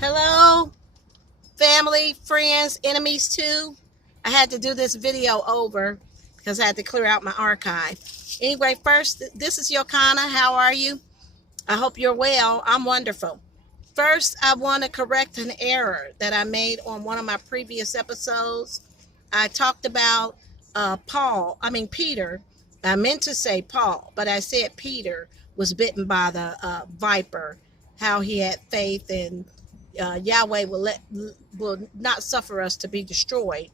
Hello, family, friends, enemies too. I had to do this video over because I had to clear out my archive. Anyway, first, this is Yokana. How are you? I hope you're well. I'm wonderful. First, I want to correct an error that I made on one of my previous episodes. I talked about Peter. I meant to say Paul, but I said Peter was bitten by the viper, how he had faith and Yahweh will not suffer us to be destroyed,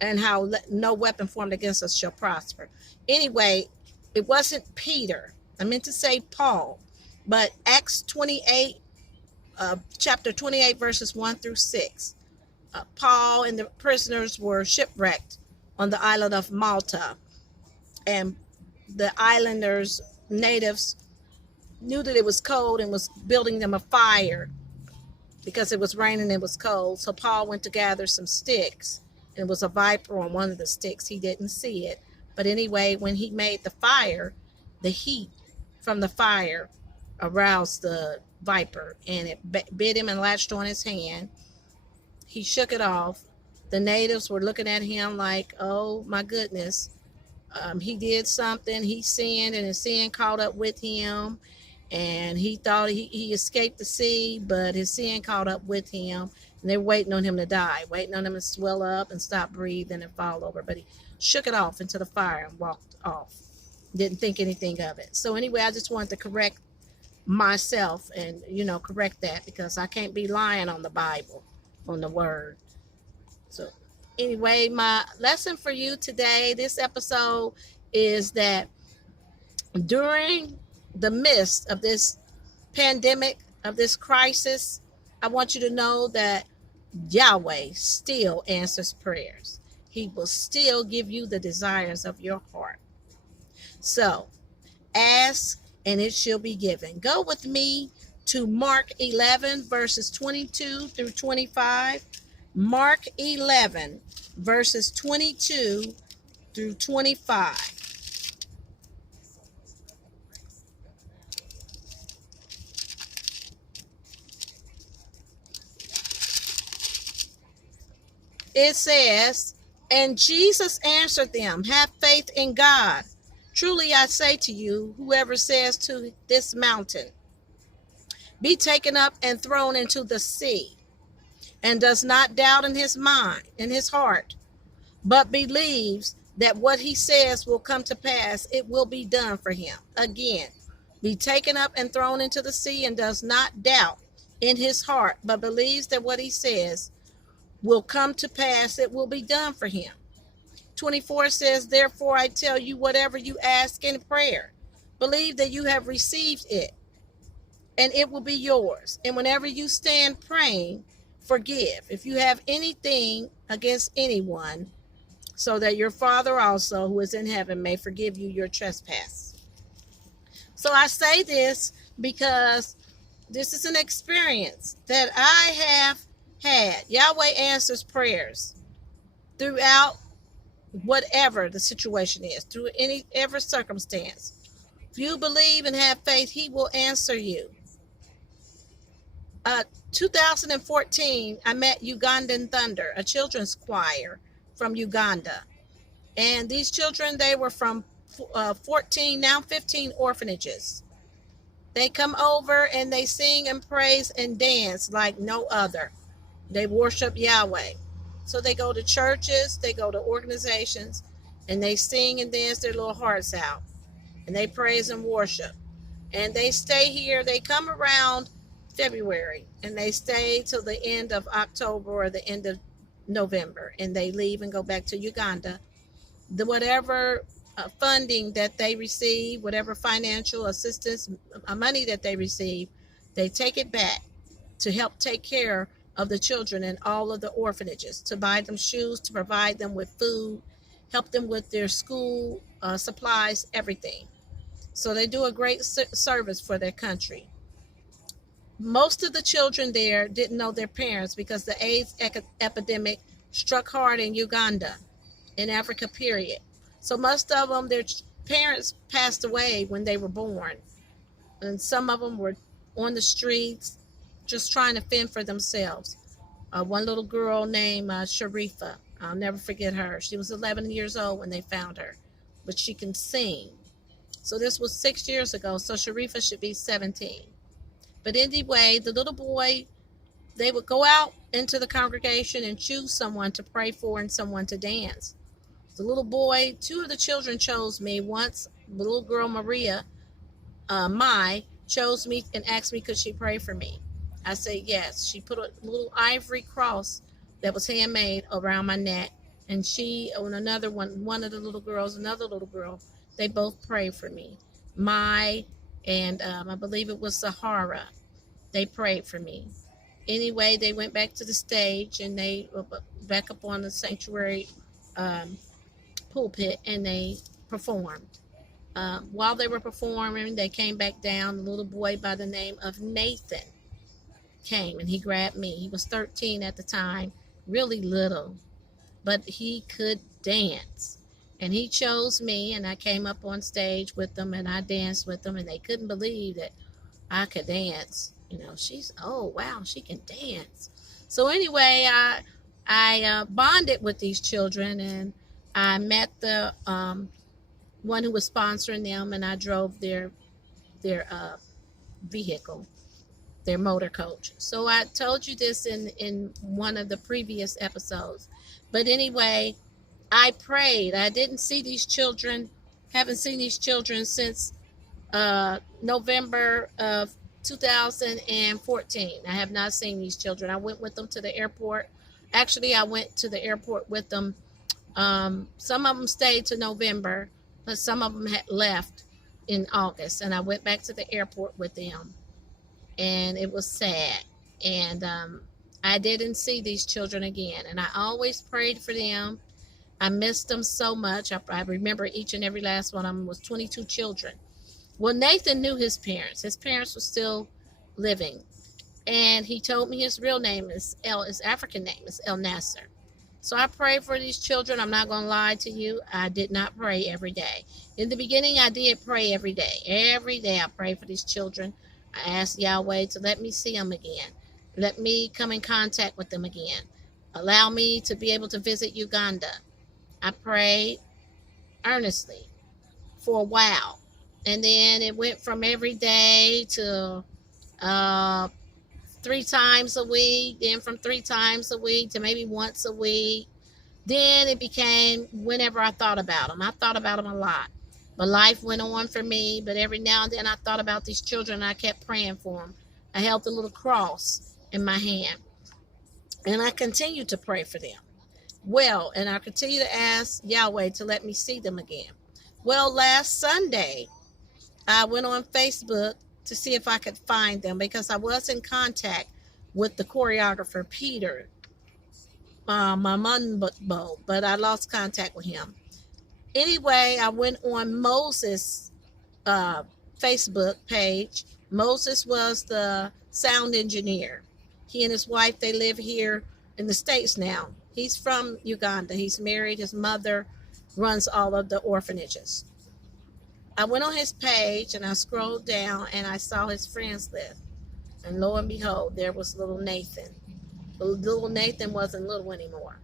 and how no weapon formed against us shall prosper. Anyway, it wasn't Peter. I meant to say Paul, but Acts 28, chapter 28, verses 1 through 6. Paul and the prisoners were shipwrecked on the island of Malta, and the islanders, natives, knew that it was cold and was building them a fire because it was raining and it was cold. So Paul went to gather some sticks, and it was a viper on one of the sticks. He didn't see it. But anyway, when he made the fire, the heat from the fire aroused the viper, and it bit him and latched on his hand. He shook it off. The natives were looking at him like, oh my goodness, he did something. He sinned, and his sin caught up with him. And he thought he escaped the sea, but his sin caught up with him. And they're waiting on him to die, waiting on him to swell up and stop breathing and fall over. But he shook it off into the fire and walked off. Didn't think anything of it. So anyway, I just wanted to correct myself and, correct that, because I can't be lying on the Bible, on the word. So anyway, my lesson for you today, this episode, is that during the midst of this pandemic, of this crisis, I want you to know that Yahweh still answers prayers. He will still give you the desires of your heart. So ask and it shall be given. Go with me to Mark 11, verses 22 through 25. Mark 11, verses 22 through 25. It says, and Jesus answered them, have faith in God. Truly I say to you, whoever says to this mountain, be taken up and thrown into the sea, and does not doubt in his mind, in his heart, but believes that what he says will come to pass, it will be done for him. Again, be taken up and thrown into the sea, and does not doubt in his heart, but believes that what he says will come to pass, it will be done for him. 24 says, therefore I tell you, whatever you ask in prayer, believe that you have received it, and it will be yours. And whenever you stand praying, forgive if you have anything against anyone, so that your Father also, who is in heaven, may forgive you your trespass. So I say this because this is an experience that I have had. Yahweh answers prayers throughout whatever the situation is, through ever circumstance. If you believe and have faith, he will answer you. 2014, I met Ugandan Thunder, a children's choir from Uganda. And these children, they were from 14, now 15 orphanages. They come over and they sing and praise and dance like no other. They worship Yahweh. So they go to churches, they go to organizations, and they sing and dance their little hearts out. And they praise and worship. And they stay here. They come around February, and they stay till the end of October or the end of November. And they leave and go back to Uganda. Whatever funding that they receive, whatever financial assistance, money that they receive, they take it back to help take care of the children in all of the orphanages, to buy them shoes, to provide them with food, help them with their school supplies, everything. So they do a great service for their country. Most of the children there didn't know their parents because the AIDS epidemic struck hard in Uganda, in Africa, period. So most of them, their parents passed away when they were born. And some of them were on the streets, just trying to fend for themselves. One little girl named Sharifa, I'll never forget her. She was 11 years old when they found her, but she can sing. So this was 6 years ago. So Sharifa should be 17. But anyway, the little boy, they would go out into the congregation and choose someone to pray for and someone to dance. The little boy, two of the children chose me. Once, the little girl Maria, chose me and asked me could she pray for me. I said yes. She put a little ivory cross that was handmade around my neck, and she and another one of the little girls, another little girl, they both prayed for me. My and I believe it was Sahara. They prayed for me. Anyway, they went back to the stage and they were back up on the sanctuary um, pulpit and they performed. While they were performing, they came back down. A little boy by the name of Nathan came and he grabbed me. He was 13 at the time, really little, but he could dance. And he chose me, and I came up on stage with them and I danced with them, and they couldn't believe that I could dance. You know, oh wow, she can dance. So anyway, I bonded with these children, and I met the one who was sponsoring them, and I drove their vehicle, their motor coach. So I told you this in one of the previous episodes. But anyway, I prayed. I didn't see these children, haven't seen these children since November of 2014. I have not seen these children. I went with them to the airport. Actually, I went to the airport with them. Some of them stayed to November, but some of them had left in August, and I went back to the airport with them, and it was sad. And I didn't see these children again, and I always prayed for them. I missed them so much. I remember each and every last one of them. Was 22 children. Well, Nathan knew his parents. His parents were still living, and he told me his real name his African name is El Nasser. So I prayed for these children. I'm not going to lie to you. I did not pray every day. In the beginning, I did pray every day. Every day I prayed for these children. I asked Yahweh to let me see them again. Let me come in contact with them again. Allow me to be able to visit Uganda. I prayed earnestly for a while. And then it went from every day to 3 times a week, then from 3 times a week to maybe once a week. Then it became whenever I thought about them. I thought about them a lot. But life went on for me. But every now and then I thought about these children and I kept praying for them. I held the little cross in my hand. And I continued to pray for them. Well, and I continue to ask Yahweh to let me see them again. Well, last Sunday, I went on Facebook to see if I could find them because I was in contact with the choreographer, Peter Mamunbo, but I lost contact with him. Anyway, I went on Moses' Facebook page. Moses was the sound engineer. He and his wife, they live here in the States now. He's from Uganda. He's married. His mother runs all of the orphanages. I went on his page and I scrolled down and I saw his friends list. And lo and behold, there was little Nathan. Little Nathan wasn't little anymore.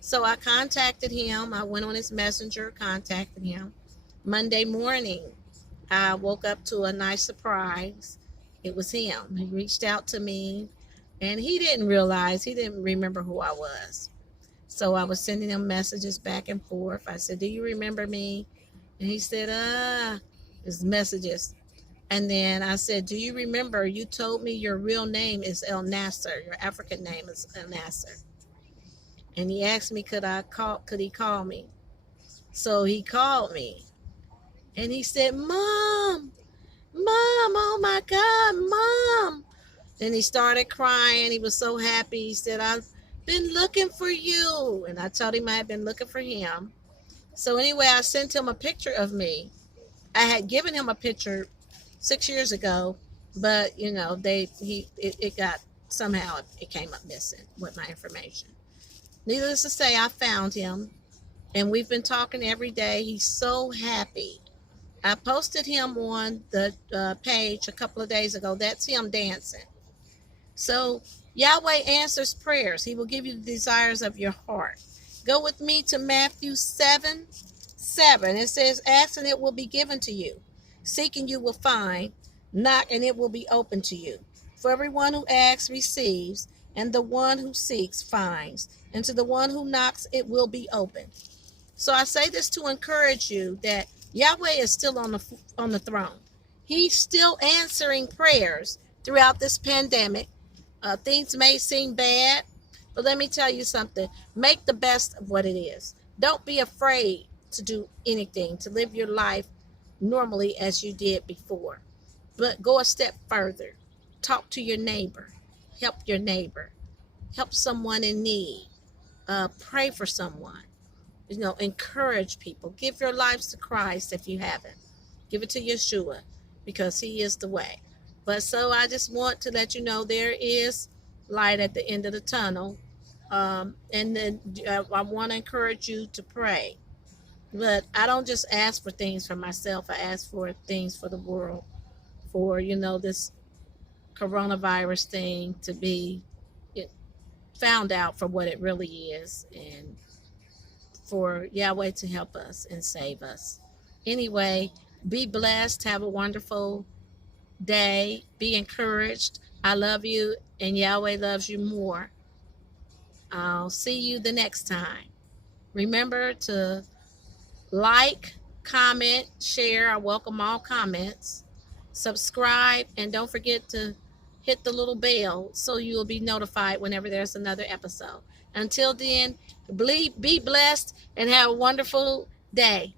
So I contacted him. I went on his messenger, contacted him. Monday morning, I woke up to a nice surprise. It was him. He reached out to me and he didn't remember who I was. So I was sending him messages back and forth. I said, do you remember me? And he said, his messages. And then I said, do you remember you told me your real name is El Nasser. Your African name is El Nasser. And he asked me, could he call me? So he called me. And he said, Mom, oh my God, Mom. Then he started crying. He was so happy. He said, I've been looking for you. And I told him I had been looking for him. So anyway, I sent him a picture of me. I had given him a picture 6 years ago, but it came up missing with my information. Needless to say, I found him, and we've been talking every day. He's so happy. I posted him on the page a couple of days ago. That's him dancing. So Yahweh answers prayers. He will give you the desires of your heart. Go with me to Matthew 7:7. It says, ask and it will be given to you. Seek and you will find. Knock and it will be open to you. For everyone who asks receives, and the one who seeks finds. And to the one who knocks it will be open. So I say this to encourage you that Yahweh is still on the throne. He's still answering prayers throughout this pandemic. Things may seem bad, but let me tell you something. Make the best of what it is. Don't be afraid to do anything, to live your life normally as you did before. But go a step further. Talk to your neighbor. Help your neighbor. Help someone in need. Pray for someone. Encourage people. Give your lives to Christ if you haven't. Give it to Yeshua because he is the way. But so I just want to let you know there is light at the end of the tunnel. And then I want to encourage you to pray. But I don't just ask for things for myself. I ask for things for the world, for, this coronavirus thing to be found out for what it really is, and for Yahweh to help us and save us. Anyway, be blessed. Have a wonderful day. Be encouraged. I love you, and Yahweh loves you more. I'll see you the next time. Remember to like, comment, share. I welcome all comments. Subscribe, and don't forget to hit the little bell so you will be notified whenever there's another episode. Until then, be blessed and have a wonderful day.